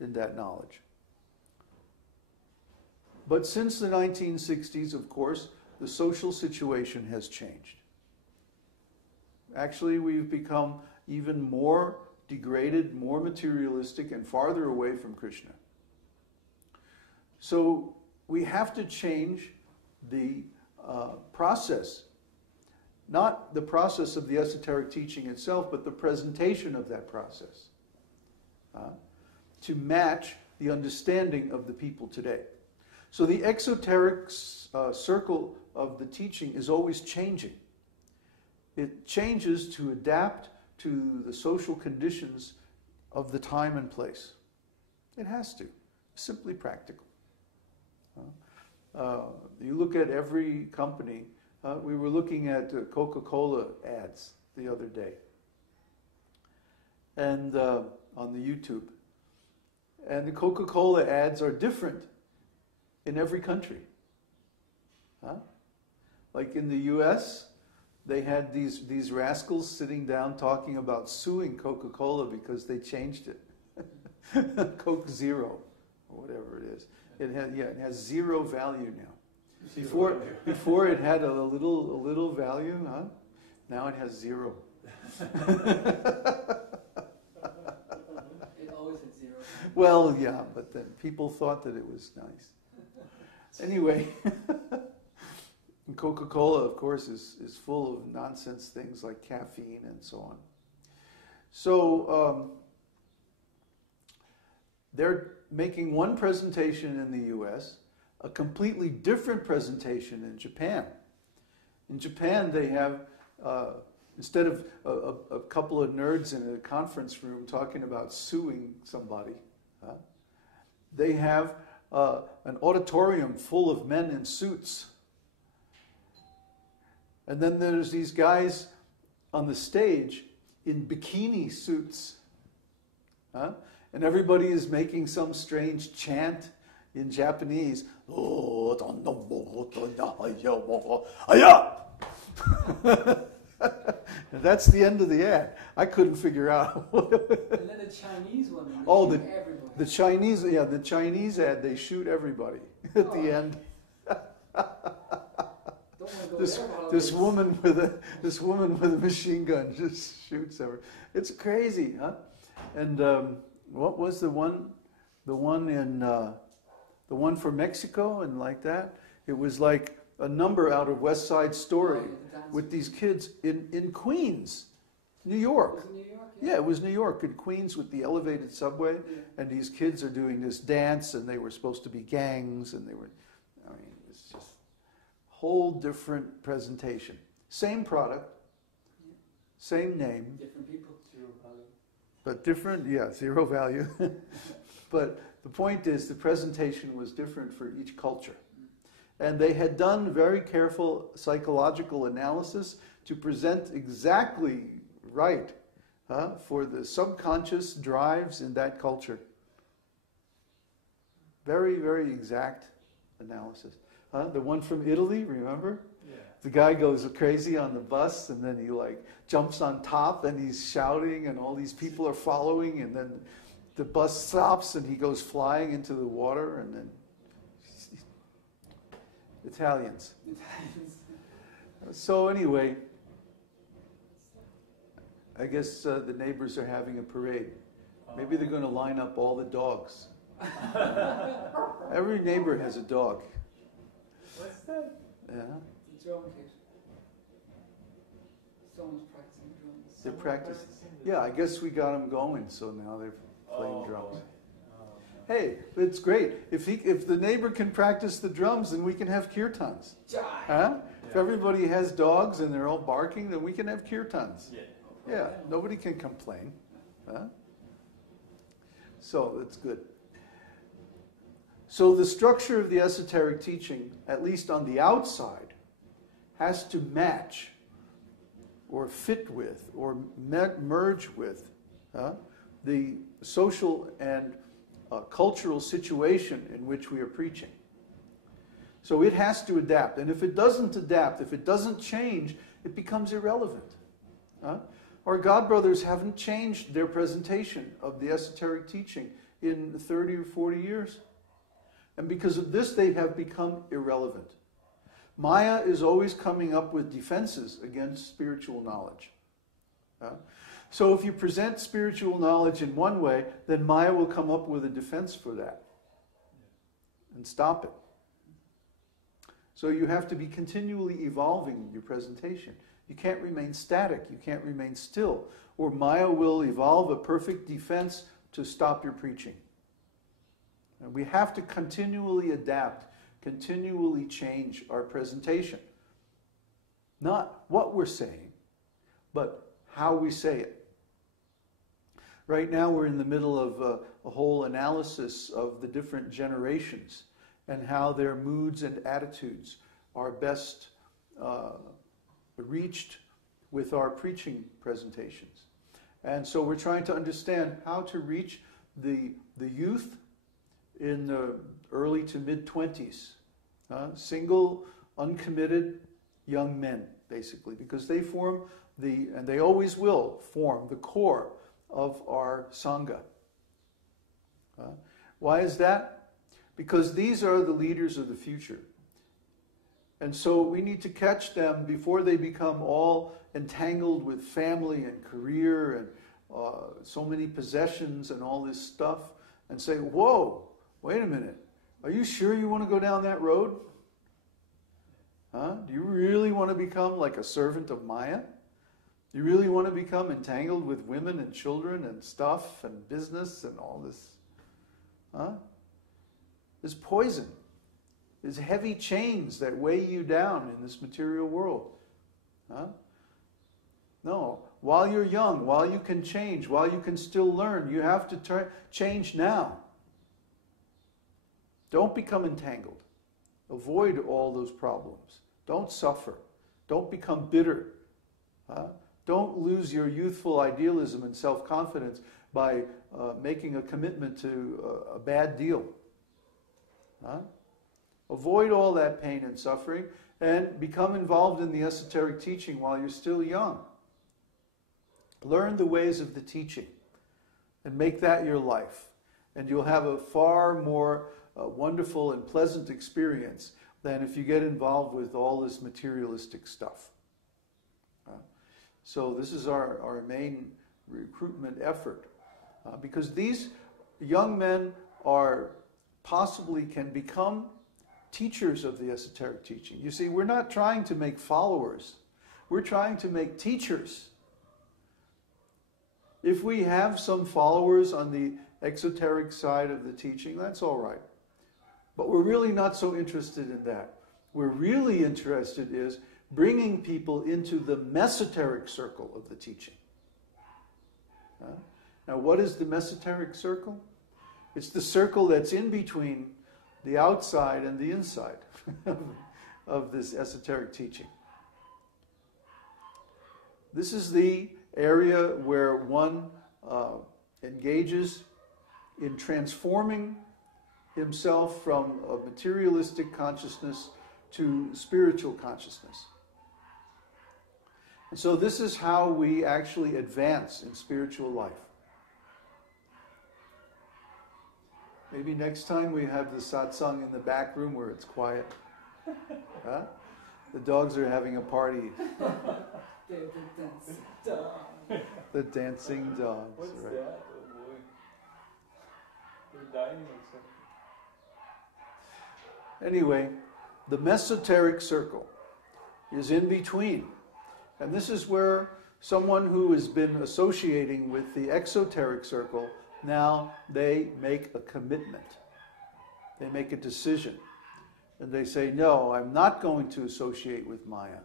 in that knowledge. But since the 1960s, of course, the social situation has changed. Actually, we've become even more degraded, more materialistic, and farther away from Krishna. So we have to change the process. Not the process of the esoteric teaching itself, but the presentation of that process. To match the understanding of the people today. So the exoteric circle of the teaching is always changing. It changes to adapt to the social conditions of the time and place. It has to. Simply practical. You look at every company. We were looking at Coca-Cola ads the other day, and on the YouTube. And the Coca-Cola ads are different in every country. Like in the U.S., they had these rascals sitting down talking about suing Coca-Cola because they changed it. Coke Zero, or whatever it is. It has zero value now. Before it had a little value, Now it has zero. It always had zero. Well, yeah, but then people thought that it was nice. Anyway, Coca-Cola, of course, is full of nonsense things like caffeine and so on. So they're making one presentation in the U.S., a completely different presentation in Japan. In Japan, they have, instead of a couple of nerds in a conference room talking about suing somebody, they have an auditorium full of men in suits. And then there's these guys on the stage in bikini suits. And everybody is making some strange chant in Japanese. And that's the end of the ad. I couldn't figure out. And then the Chinese one. The Chinese, the Chinese ad, they shoot everybody at the end. This woman with a machine gun just shoots everyone. It's crazy, huh? And what was the one for Mexico and like that? It was like a number out of West Side Story with these kids in Queens, New York. Was it New York? Yeah, it was New York, in Queens with the elevated subway, and these kids are doing this dance, and they were supposed to be gangs, and it's just a whole different presentation. Same product, same name. Different people, zero value. But different, zero value. But the point is the presentation was different for each culture. And they had done very careful psychological analysis to present exactly right for the subconscious drives in that culture. Very, very exact analysis. The one from Italy, remember? Yeah. The guy goes crazy on the bus, and then he jumps on top, and he's shouting, and all these people are following, and then the bus stops, and he goes flying into the water, and then Italians. So anyway, I guess the neighbors are having a parade. Maybe they're going to line up all the dogs. Every neighbor has a dog. What's that? Yeah. The drum kit. Someone's practicing drums. They practice. Yeah, I guess we got them going, so now they're playing drums. Hey, it's great. If the neighbor can practice the drums, then we can have kīrtans. If everybody has dogs and they're all barking, then we can have kīrtans. Yeah, nobody can complain. So that's good. So the structure of the esoteric teaching, at least on the outside, has to match or fit with or merge with the social and cultural situation in which we are preaching. So it has to adapt. And if it doesn't adapt, if it doesn't change, it becomes irrelevant. Our God brothers haven't changed their presentation of the esoteric teaching in 30 or 40 years. And because of this, they have become irrelevant. Maya is always coming up with defenses against spiritual knowledge. So if you present spiritual knowledge in one way, then Maya will come up with a defense for that and stop it. So you have to be continually evolving your presentation. You can't remain static. You can't remain still. Or Maya will evolve a perfect defense to stop your preaching. And we have to continually adapt, continually change our presentation. Not what we're saying, but how we say it. Right now we're in the middle of a whole analysis of the different generations and how their moods and attitudes are best reached with our preaching presentations. And so we're trying to understand how to reach the youth in the early to mid-20s, single, uncommitted young men, basically, because they form and they always will form the core of our Sangha. Why is that? Because these are the leaders of the future. And so we need to catch them before they become all entangled with family and career and so many possessions and all this stuff, and say, whoa, wait a minute, are you sure you want to go down that road? Do you really want to become like a servant of Maya? Do you really want to become entangled with women and children and stuff and business and all this? There's poison. There's heavy chains that weigh you down in this material world. No. While you're young, while you can change, while you can still learn, you have to change now. Don't become entangled. Avoid all those problems. Don't suffer. Don't become bitter. Don't lose your youthful idealism and self-confidence by making a commitment to a bad deal. Avoid all that pain and suffering and become involved in the esoteric teaching while you're still young. Learn the ways of the teaching and make that your life. And you'll have a far more wonderful and pleasant experience than if you get involved with all this materialistic stuff. So this is our main recruitment effort. Because these young men can become teachers of the esoteric teaching. You see, we're not trying to make followers. We're trying to make teachers. If we have some followers on the exoteric side of the teaching, that's all right. But we're really not so interested in that. We're really interested is bringing people into the Mesoteric circle of the teaching. Now, what is the Mesoteric circle? It's the circle that's in between the outside and the inside of this esoteric teaching. This is the area where one engages in transforming himself from a materialistic consciousness to spiritual consciousness. And so this is how we actually advance in spiritual life. Maybe next time we have the satsang in the back room where it's quiet. The dogs are having a party. They're the dancing dogs. The dancing dogs. What's right. that? Oh boy. They're dining or something. Anyway, the Mesoteric circle is in between. And this is where someone who has been associating with the Exoteric circle, now they make a commitment. They make a decision. And they say, no, I'm not going to associate with Maya.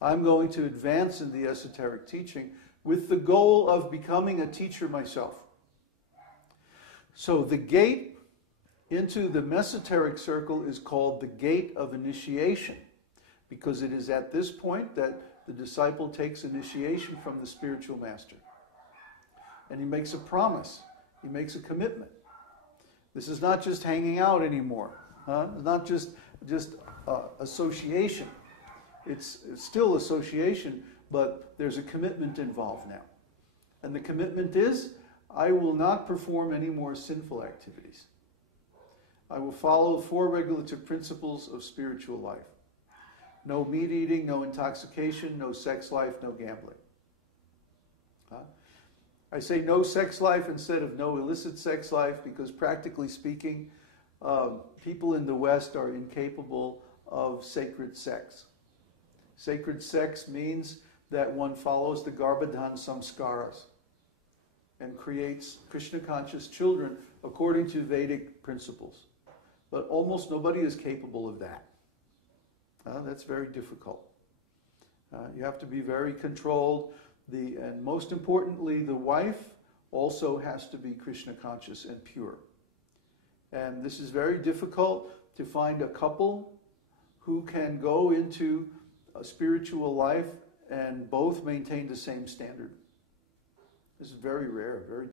I'm going to advance in the esoteric teaching with the goal of becoming a teacher myself. So the gate into the Mesoteric circle is called the gate of initiation, because it is at this point that the disciple takes initiation from the spiritual master. And he makes a promise. He makes a commitment. This is not just hanging out anymore. It's not just association. It's still association, but there's a commitment involved now. And the commitment is, I will not perform any more sinful activities. I will follow 4 regulative principles of spiritual life. No meat eating, no intoxication, no sex life, no gambling. I say no sex life instead of no illicit sex life because practically speaking, people in the West are incapable of sacred sex. Sacred sex means that one follows the Garbhadhan samskaras and creates Krishna-conscious children according to Vedic principles. But almost nobody is capable of that. That's very difficult. You have to be very controlled. And most importantly, the wife also has to be Krishna-conscious and pure. And this is very difficult to find a couple who can go into a spiritual life and both maintain the same standard. This is very rare, very